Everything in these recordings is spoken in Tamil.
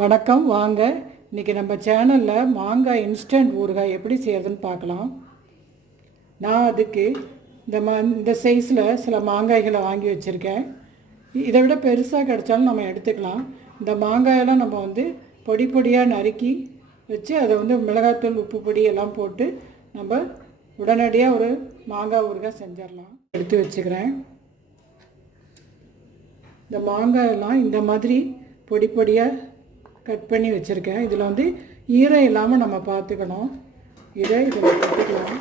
வணக்கம். வாங்க இன்றைக்கி நம்ம சேனலில் மாங்காய் இன்ஸ்டன்ட் ஊறுகாய் எப்படி செய்கிறதுன்னு பார்க்கலாம். நான் அதுக்கு இந்த சைஸில் சில மாங்காய்களை வாங்கி வச்சுருக்கேன். இதை விட பெருசாக கிடச்சாலும் நம்ம எடுத்துக்கலாம். இந்த மாங்காயெல்லாம் நம்ம பொடி பொடியாக நறுக்கி வச்சு அதை மிளகாய்த்தூள் உப்பு பொடி எல்லாம் போட்டு நம்ம உடனடியாக ஒரு மாங்காய் ஊறுகாய் செஞ்சிடலாம். எடுத்து வச்சுக்கிறேன். இந்த மாங்காயெல்லாம் இந்த மாதிரி பொடி பொடியாக கட் பண்ணி வச்சுருக்கேன். இதில் ஈரம் இல்லாமல் நம்ம பார்த்துக்கணும். இதில் கட்டிக்கலாம்.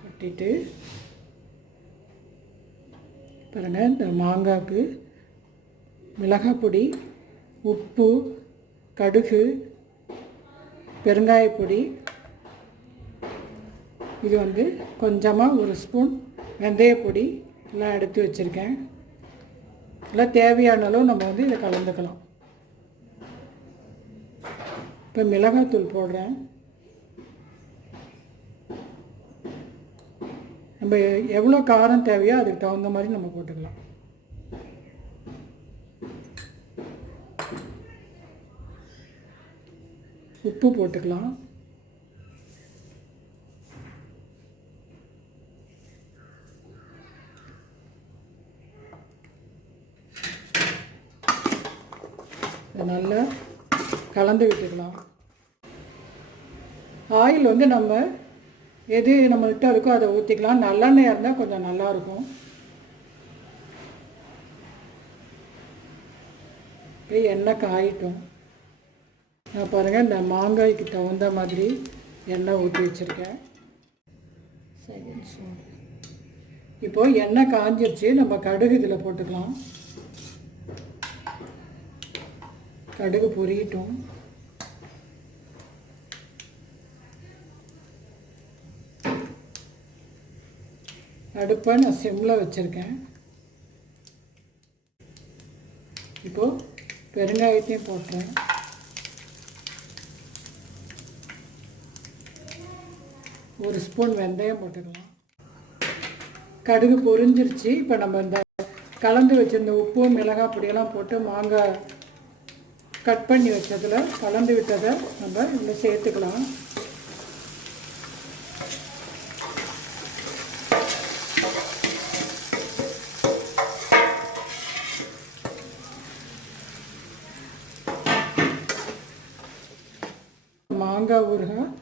கட்டிட்டு பாருங்கள், இந்த மாங்காய்க்கு மிளகாய் பொடி, உப்பு, கடுகு, பெருங்காயப்பொடி, இது கொஞ்சமாக ஒரு ஸ்பூன் வெந்தயப்பொடி எல்லாம் எடுத்து வச்சுருக்கேன். எல்லாம் தேவையான அளவு நம்ம இதை கலந்துக்கலாம். இப்போ மிளகாய்த்தூள் போடுறேன். நம்ம எவ்வளோ காரம் தேவையோ அதுக்கு தகுந்த மாதிரி நம்ம போட்டுக்கலாம். உப்பு போட்டுக்கலாம். நல்லா கலந்து விட்டுக்கலாம். ஆயில் நம்ம எது நம்மள்கிட்ட இருக்கோ அதை ஊற்றிக்கலாம். நல்லெண்ணெய் இருந்தால் கொஞ்சம் நல்லாயிருக்கும். எண்ணெய் காயிட்டும். நான் பாருங்கள், இந்த மாங்காய்க்கு தகுந்த மாதிரி எண்ணெய் ஊற்றி வச்சுருக்கேன். இப்போது எண்ணெய் காஞ்சிருச்சு. நம்ம கடுகு இதில் போட்டுக்கலாம். கடுகு பொரியட்டும். அடுப்பை நான் சிம்மில் வச்சுருக்கேன். இப்போது பெருங்காயத்தையும் போட்டுறேன். ஒரு ஸ்பூன் வெந்தயம் போட்டுக்கலாம். கடுகு பொரிஞ்சிருச்சு. இப்போ நம்ம இந்த கலந்து வச்சுருந்த உப்பு, மிளகாய் பொடியெல்லாம் போட்டு மாங்காய் கட் பண்ணி வச்சதில் கலந்து விட்டதை நம்ம இதில் சேர்த்துக்கலாம். மாங்காய் ஊறுகாய்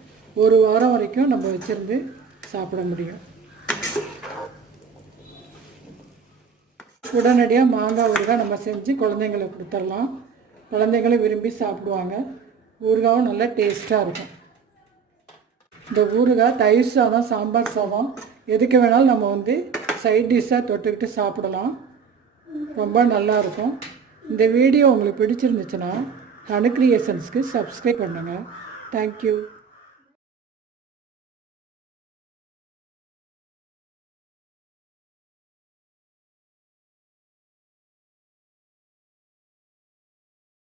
ஒரு வாரம் வரைக்கும் நம்ம வச்சுருந்து சாப்பிட முடியும். உடனடியாக மாங்காய் ஊறுகாய் நம்ம செஞ்சு குழந்தைங்களுக்கு கொடுத்துடலாம். குழந்தைங்களும் விரும்பி சாப்பிடுவாங்க. ஊறுகாயும் நல்லா டேஸ்ட்டாக இருக்கும். இந்த ஊறுகாய் தயிர் சாதம், சாம்பார் சாதம் எதுக்கு வேணாலும் நம்ம சைட் டிஷ்ஷாக தொட்டுக்கிட்டு சாப்பிடலாம். ரொம்ப நல்லாயிருக்கும். இந்த வீடியோ உங்களுக்கு பிடிச்சிருந்துச்சுன்னா Hanucreationsக்கு சப்ஸ்கிரைப் பண்ணுங்கள். தேங்க்யூ.